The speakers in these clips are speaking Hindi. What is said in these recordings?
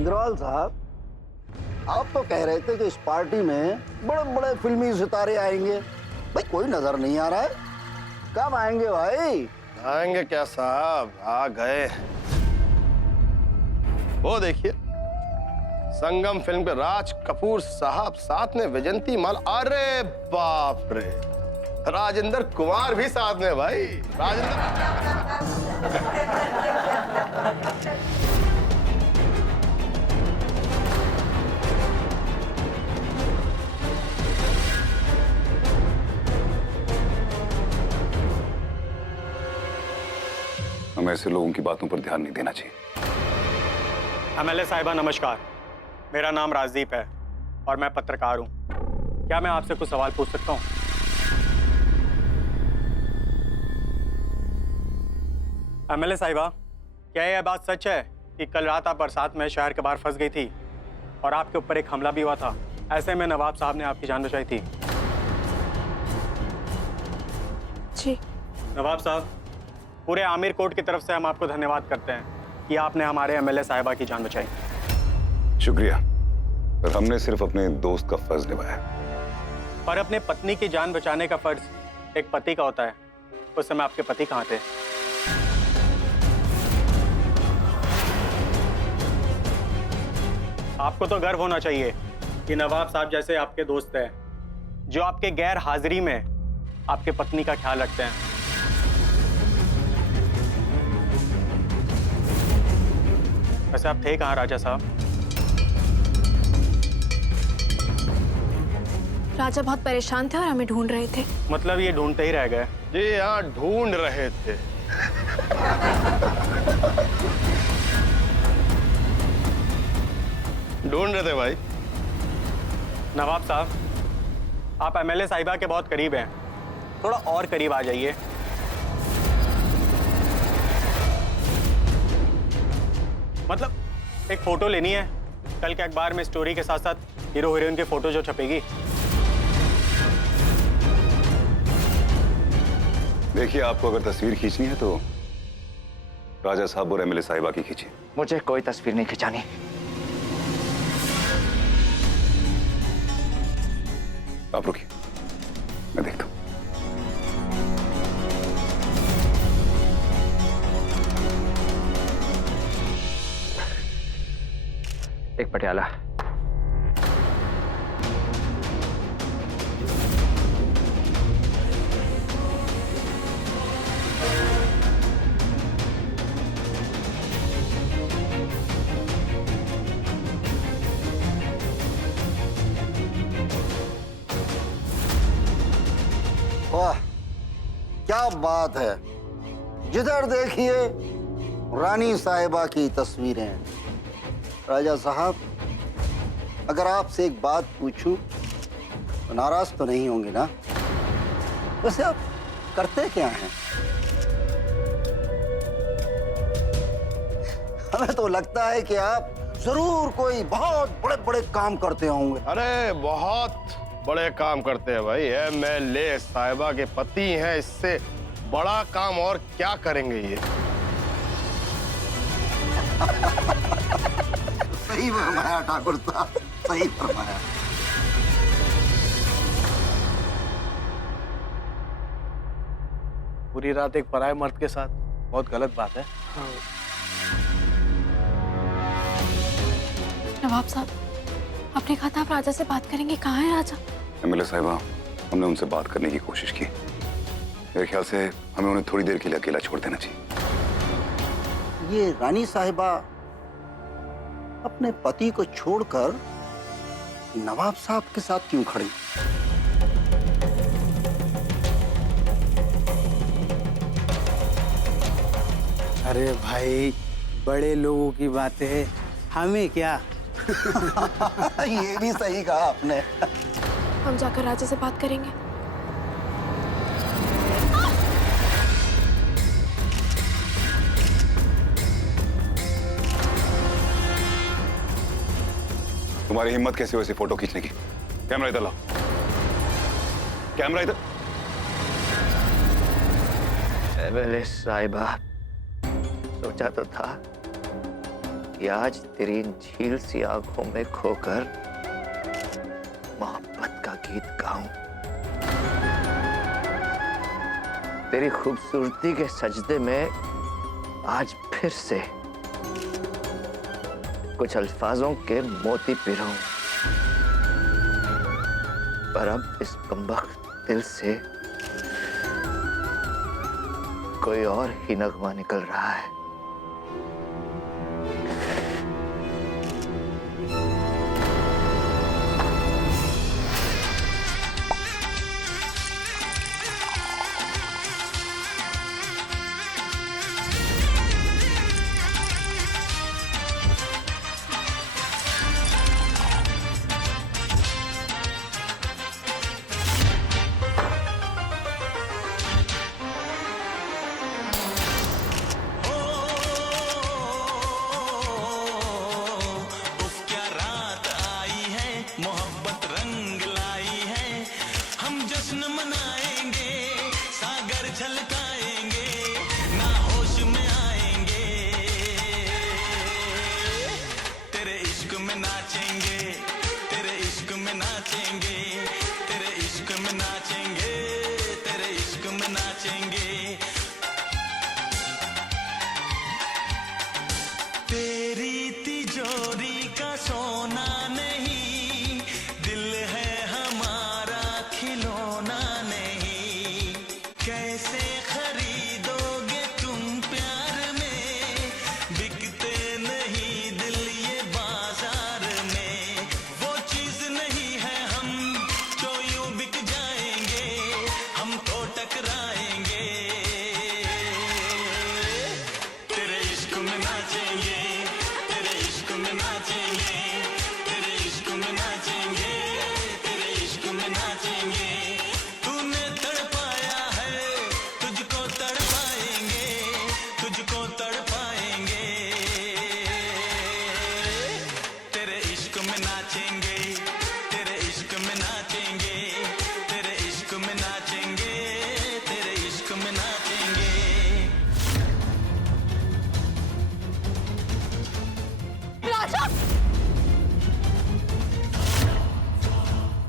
अग्रवाल साहब, आप तो कह रहे थे कि इस पार्टी में बड़े बड़े फिल्मी सितारे आएंगे। भाई कोई नजर नहीं आ रहा है, कब आएंगे भाई? आएंगे क्या साहब, आ गए। वो देखिए, संगम फिल्म के राज कपूर साहब, साथ में वैजंती माल। अरे बाप रे, राजेंद्र कुमार भी साथ में भाई। हमें ऐसे लोगों की बातों पर ध्यान नहीं देना चाहिए। एमएलए साहिबा नमस्कार, मेरा नाम राजदीप है और मैं पत्रकार हूँ। क्या मैं आपसे कुछ सवाल पूछ सकता हूँ? एमएलए साहिबा, क्या यह बात सच है कि कल रात आप बरसात में शहर के बाहर फंस गई थी और आपके ऊपर एक हमला भी हुआ था? ऐसे में नवाब साहब ने आपकी जान बचाई थी। जी नवाब साहब, पूरे आमिर कोर्ट की तरफ से हम आपको धन्यवाद करते हैं कि आपने हमारे एमएलए साहिबा की जान बचाई। शुक्रिया, पर हमने सिर्फ अपने दोस्त का फर्ज निभाया। पर अपने पत्नी की जान बचाने का फर्ज एक पति का होता है। उस समय आपके पति कहाँ थे? आपको तो गर्व होना चाहिए कि नवाब साहब जैसे आपके दोस्त हैं, जो आपके गैर हाजिरी में आपके पत्नी का ख्याल रखते हैं। वैसे आप थे कहाँ राजा साहब? राजा बहुत परेशान थे और हमें ढूंढ रहे थे। मतलब ये ढूंढते ही रह गए? जी हाँ, ढूंढ रहे थे। ढूंढ रहे थे भाई। नवाब साहब, आप एमएलए साहिबा के बहुत करीब हैं, थोड़ा और करीब आ जाइए। मतलब एक फोटो लेनी है, कल के अखबार में स्टोरी के साथ साथ हीरो हीरोइन की फोटो जो छपेगी। देखिए, आपको अगर तस्वीर खींचनी है तो राजा साहब और एमएलए साहिबा की खींचिए। मुझे कोई तस्वीर नहीं खिंचानी। आप रुकिए, मैं देखता हूं। एक पटियाला। वाह क्या बात है, जिधर देखिए रानी साहिबा की तस्वीरें। राजा साहब, अगर आपसे एक बात पूछूं तो नाराज तो नहीं होंगे ना? वैसे आप करते क्या हैं? हमें तो लगता है कि आप जरूर कोई बहुत बड़े बड़े काम करते होंगे। अरे बहुत बड़े काम करते हैं भाई। एमएलए साहिबा के पति हैं, इससे बड़ा काम और क्या करेंगे ये। सही फरमाया ठाकुर साहब, सही फरमाया। पूरी रात एक पराये मर्द के साथ, बहुत गलत बात है। नवाब साहब, आपने कहा था आप राजा से बात करेंगे, कहाँ है राजा? एमएलए साहिबा, हमने उनसे बात करने की कोशिश की। मेरे ख्याल से हमें उन्हें थोड़ी देर के लिए अकेला छोड़ देना चाहिए। ये रानी साहिबा अपने पति को छोड़कर नवाब साहब के साथ क्यों खड़ी? अरे भाई, बड़े लोगों की बातें हमें क्या। ये भी सही कहा आपने। हम जाकर राजा से बात करेंगे। तुम्हारी हिम्मत कैसे हो ऐसी फोटो खींचने की? कैमरा इधर लाओ, कैमरा इधर। एमएलए साहिबा, सोचा तो था कि आज तेरी इन झील सी आंखों में खोकर मोहब्बत का गीत गाऊं। तेरी खूबसूरती के सजदे में आज फिर से कुछ अल्फाजों के मोती पिरोऊं। पर अब इस कमबख्त दिल से कोई और ही नगमा निकल रहा है।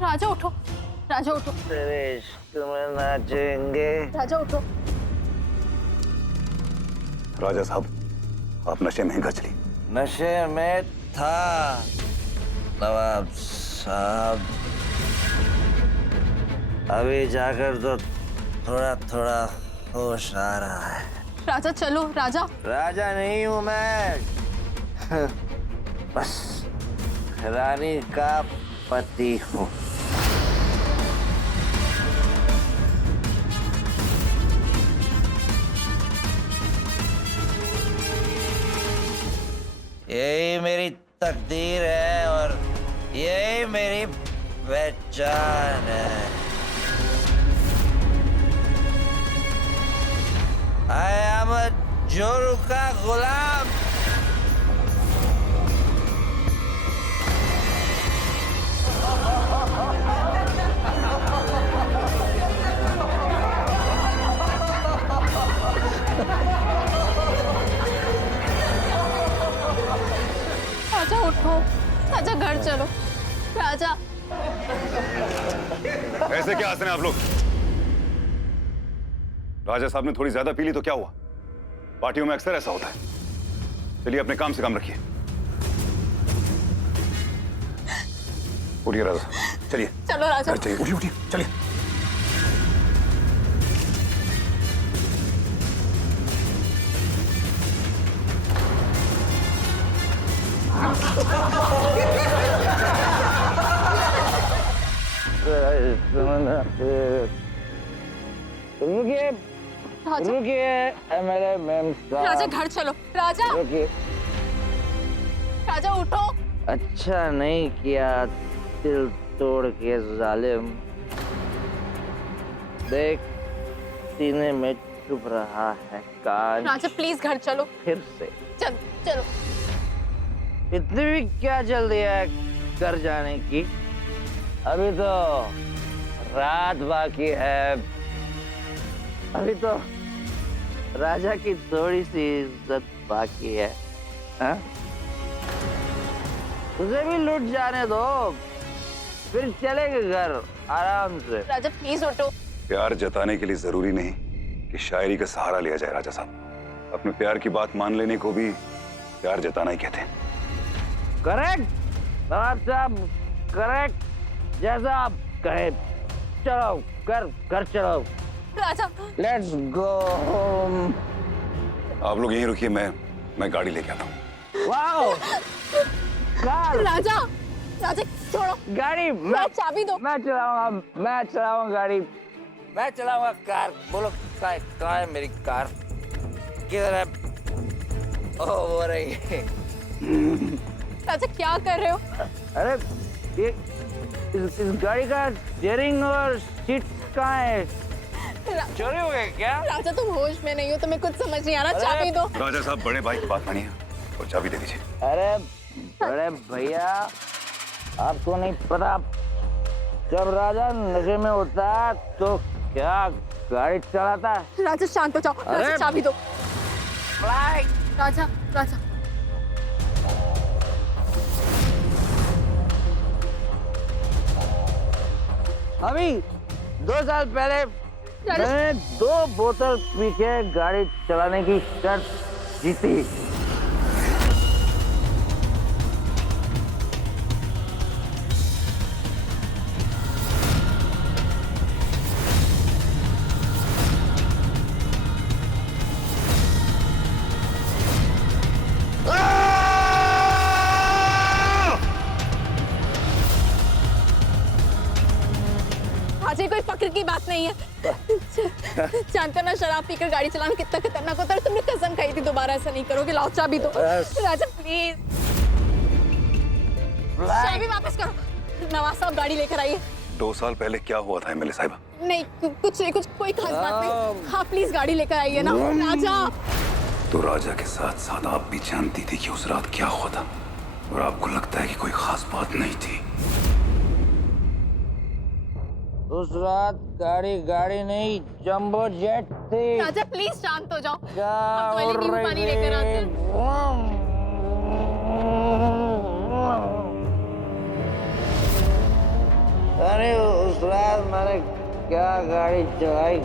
राजा उठो, राजा उठो, तेरे इश्क में नाचेंगे। राजा उठो। राजा साहब, आप नशे में हैं चली। नशे में था नवाब साहब, अभी जाकर तो थोड़ा थोड़ा होश आ रहा है। राजा चलो, राजा। राजा नहीं हूं मैं, बस रानी का पति हूँ। यही मेरी तकदीर है और यही मेरी पहचान है। I am a जोरू का गुलाम। राजा उठो, राजा घर चलो, राजा। ऐसे क्या हंस रहे हैं आप लोग? राजा साहब ने थोड़ी ज्यादा पी ली तो क्या हुआ? पार्टियों में अक्सर ऐसा होता है। चलिए अपने काम से काम रखिए। उठिए राजा साहब, चलिए। चलो राजा। घर चलिए, उठिए उठिए, चलिए। रुकिए, राजा, रुकिए एमएलए मैम साहब। राजा घर चलो, राजा। रुकिए। राजा उठो। अच्छा नहीं किया दिल तोड़ के जालिम। देख सीने में चुभ रहा है कान। राजा प्लीज घर चलो। फिर से चलो चलो। इतनी भी क्या जल्दी है घर जाने की? अभी तो रात बाकी है। अभी तो राजा की थोड़ी सी इज्जत बाकी है। हाँ? उसे भी लूट जाने दो, फिर चलेंगे घर आराम से। राजा प्लीज उठो। प्यार जताने के लिए जरूरी नहीं कि शायरी का सहारा लिया जाए राजा साहब। अपने प्यार की बात मान लेने को भी प्यार जताना ही कहते हैं। करेक्ट नवाब साहब, करेक्ट, जैसा आप कहे। चलो घर चलो। राजा लेट्स गो होम। आप लोग यहीं रुकिए, मैं गाड़ी लेके आता हूँ। Wow, car. राजा राजा छोड़ो गाड़ी मैं चाबी दो। मैं चलाऊंगा गाड़ी, मैं चलाऊंगा कार। बोलो कहाँ है मेरी कार? किधर है? ओह वो रही है। राजा क्या कर रहे हो? अरे ये इस गाड़ी का स्टीयरिंग और सीट कहाँ है? चोरी हो गई क्या? राजा तुम होश में नहीं हो, तुम्हें कुछ समझ नहीं आ रहा। चाबी दो। राजा साहब, बड़े भाई की बात मानिए और चाबी दे दीजिए। अरे बड़े भैया, आपको नहीं पता, जब राजा नशे में होता है तो क्या गाड़ी चलाता है? राजा शांत हो जाओ। राजा अरे! चाबी दो। फ्लाई। राजा राजा अभी 2 साल पहले मैंने 2 बोतल पी के गाड़ी चलाने की शर्त जीती। राजा कोई फक्र की बात नहीं है। जानते हो ना शराब पीकर गाड़ी चलाना कितना खतरनाक होता है। तुमने कसम खाई थी दोबारा ऐसा नहीं करोगे। लाओ चाबी दो। राजा प्लीज चाबी वापस करो। नवाज साहब गाड़ी लेकर आइए। 2 साल पहले क्या हुआ था एमएलए साहिबा? नहीं कुछ नहीं, कुछ कोई खास बात नहीं। हाँ प्लीज गाड़ी लेकर आइए ना राजा। तो राजा के साथ साथ आप भी जानती थी कि उस रात क्या हुआ था, और आपको लगता है कि कोई खास बात नहीं थी। उस रात गाड़ी नहीं, जंबो जेट थी। राजा प्लीज शांत हो जाओ। क्या हम तो नींबू पानी लेकर आते हैं। अरे उस रात मैंने क्या गाड़ी चलाई।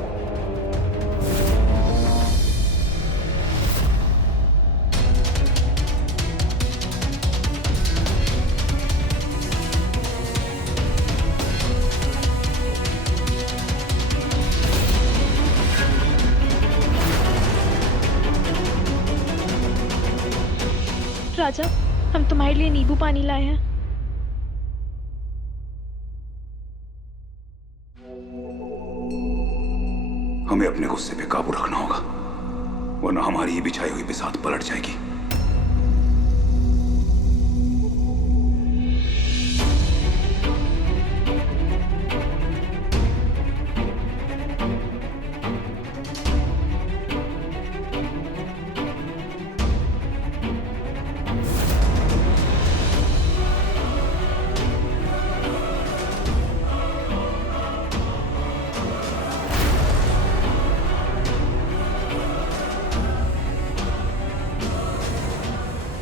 राजा, हम तुम्हारे लिए नींबू पानी लाए हैं। हमें अपने गुस्से पे काबू रखना होगा, वरना हमारी ही बिछाई हुई बिसात पलट जाएगी।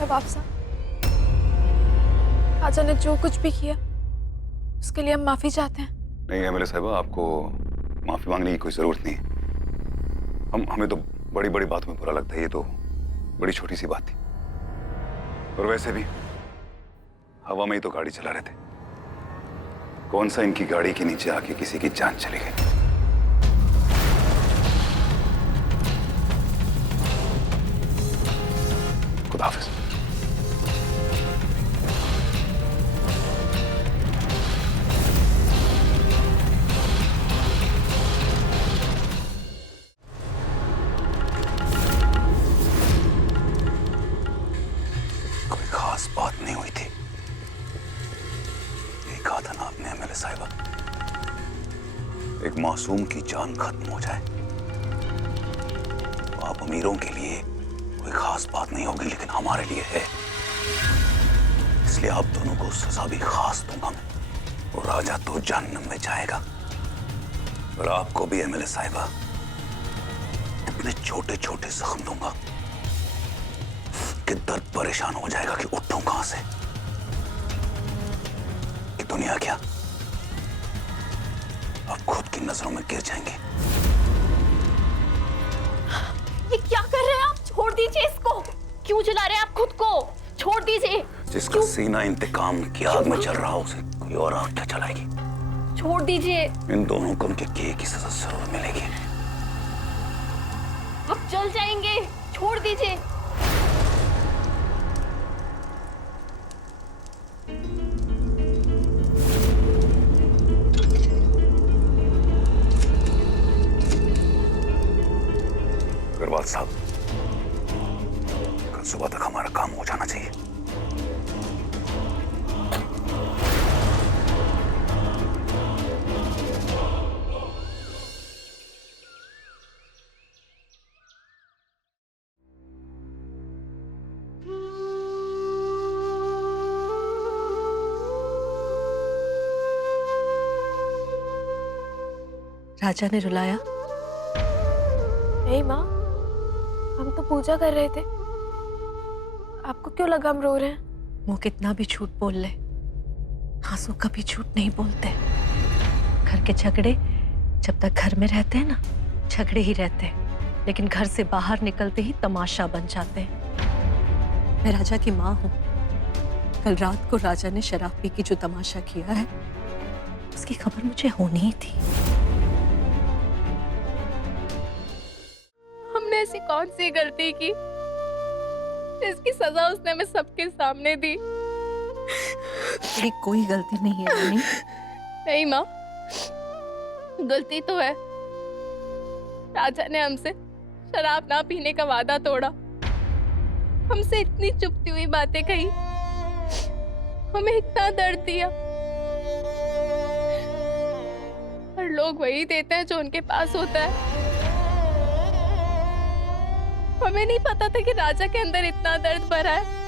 नवाब साहब, राजा ने जो कुछ भी किया उसके लिए हम माफी चाहते हैं। नहीं एमएलए साहिबा, आपको माफी मांगने की कोई जरूरत नहीं। हमें तो बड़ी बड़ी बातों में बुरा लगता है, ये तो बड़ी छोटी सी बात थी। और वैसे भी हवा में ही तो गाड़ी चला रहे थे, कौन सा इनकी गाड़ी के नीचे आके किसी की जान चली गई। खुदा हाफिज। कोई खास बात नहीं हुई थी, यही कहा था ना आपने एमएलए साहिबा, एक मासूम की जान खत्म हो जाए। आप अमीरों के लिए कोई खास बात नहीं होगी, लेकिन हमारे लिए है। इसलिए आप दोनों को सजा भी खास दूंगा मैं, और राजा तो जहन्नम में जाएगा, और आपको भी एमएलए साहिबा इतने छोटे छोटे जख्म दूंगा कि दर्द परेशान हो जाएगा कि उठूं कहां से। दुनिया क्या, अब खुद की नजरों में गिर जाएंगे। ये क्या कर रहे हैं आप? छोड़ दीजिए इसको। क्यों जला रहे हैं आप खुद को? छोड़ दीजिए। जिसका सीना इंतकाम की आग में जल रहा हो उसे कोई और आग क्या जलाएगी? छोड़ दीजिए। इन दोनों को उनके किए की सजा जरूर मिलेगी। आप जल जाएंगे। छोड़ दीजिए। अग्रवाल साहब, कल सुबह तक हमारा काम हो जाना चाहिए। राजा ने रुलाया? नहीं माँ, हम तो पूजा कर रहे थे। आपको क्यों लगा हम रो रहे हैं? मुंह कितना भी झूठ बोल ले, आंसू कभी झूठ नहीं बोलते। घर के झगड़े जब तक घर में रहते हैं ना, झगड़े ही रहते हैं, लेकिन घर से बाहर निकलते ही तमाशा बन जाते हैं। मैं राजा की माँ हूँ। कल रात को राजा ने शराब पी के जो तमाशा किया है, उसकी खबर मुझे होनी ही थी। हमने ऐसी कौन सी गलती की जिसकी सजा उसने हमें सबके सामने दी? मेरी कोई गलती नहीं है रानी। नहीं माँ, गलती तो है। राजा ने हमसे शराब ना पीने का वादा तोड़ा, हमसे इतनी चुपती हुई बातें कही, हमें इतना दर्द दिया। और लोग वही देते हैं जो उनके पास होता है। हमें नहीं पता था कि राजा के अंदर इतना दर्द भरा है।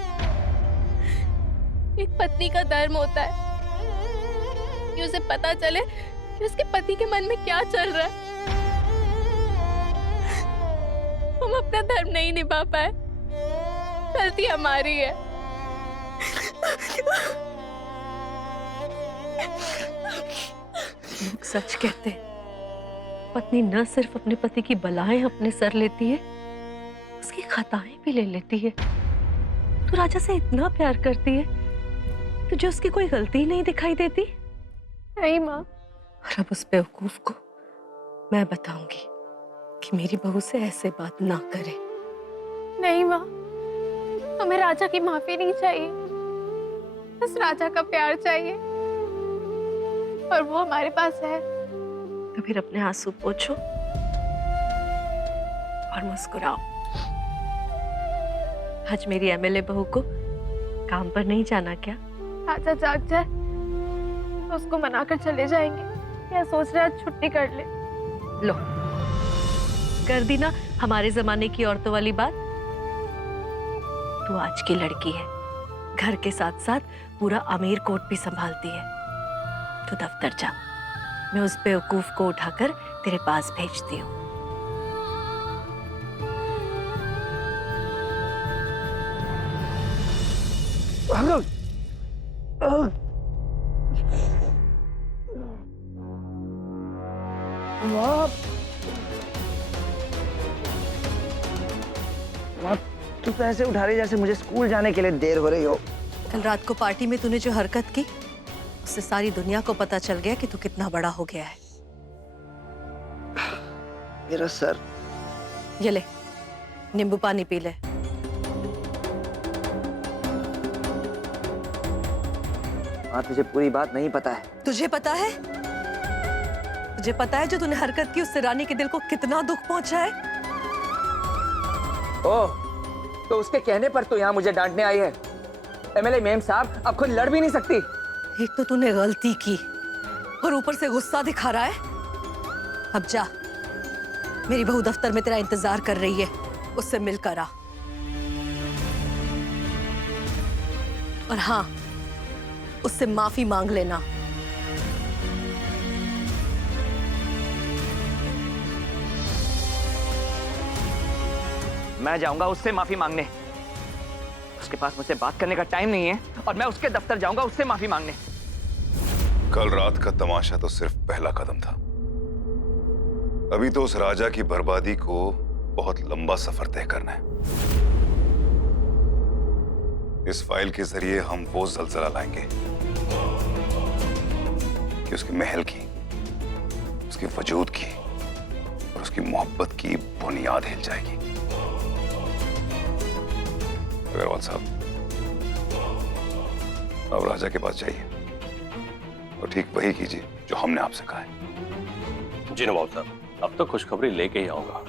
एक पत्नी का धर्म होता है कि उसे पता चले कि उसके पति के मन में क्या चल रहा है। हम अपना धर्म नहीं निभा पाए, गलती हमारी है। लोग सच कहते हैं, पत्नी न सिर्फ अपने पति की बलाएं अपने सर लेती है, उसकी खताएं भी ले लेती है। तू राजा से इतना प्यार करती है, तुझे उसकी कोई गलती ही नहीं दिखाई देती? नहीं माँ। और अब उस बेवकूफ को मैं बताऊंगी कि मेरी बहू से ऐसे बात ना करे। नहीं माँ, हमें राजा की माफी नहीं चाहिए, बस राजा का प्यार चाहिए, और वो हमारे पास है। तो फिर अपने आंसू पोंछो और मुस्कुराओ। आज मेरी एमएलए बहू को काम पर नहीं जाना क्या? राजा जाग जाए तो उसको मनाकर चले जाएंगे, या सोच रहे आज छुट्टी कर ले? लो, कर दी ना हमारे जमाने की औरतों वाली बात। तू आज की लड़की है, घर के साथ साथ पूरा अमीर कोर्ट भी संभालती है। तू दफ्तर जा, मैं उस बेवकूफ को उठाकर तेरे पास भेजती हूँ। तू तो ऐसे उठा रही जैसे मुझे स्कूल जाने के लिए देर हो रही हो। कल रात को पार्टी में तूने जो हरकत की, उससे सारी दुनिया को पता चल गया कि तू कितना बड़ा हो गया है। मेरा सर। ये ले, नींबू पानी पी ले। हाँ, तुझे पूरी बात नहीं पता है। तुझे पता है? तुझे पता है जो तूने हरकत की उससे रानी के दिल को कितना दुख पहुंचा है? ओह, तो उसके कहने पर तो यहाँ मुझे डांटने आई है। एमएलए मेम साहब अब खुद लड़ भी नहीं सकती। एक तो तूने गलती की और ऊपर से गुस्सा दिखा रहा है। अब जा, मेरी बहू दफ्तर में तेरा इंतजार कर रही है, उससे मिलकर आ। और हाँ, उससे माफी मांग लेना। मैं जाऊंगा उससे माफी मांगने। उसके पास मुझसे बात करने का टाइम नहीं है, और मैं उसके दफ्तर जाऊंगा उससे माफी मांगने। कल रात का तमाशा तो सिर्फ पहला कदम था। अभी तो उस राजा की बर्बादी को बहुत लंबा सफर तय करना है। इस फाइल के जरिए हम वो जलजला लाएंगे कि उसके महल की, उसके वजूद की और उसकी मोहब्बत की बुनियाद हिल जाएगी। अग्रवाल साहब, अब राजा के पास जाइए और ठीक वही कीजिए जो हमने आपसे कहा है। जी नवाब साहब, अब तो खुशखबरी लेके ही आऊंगा।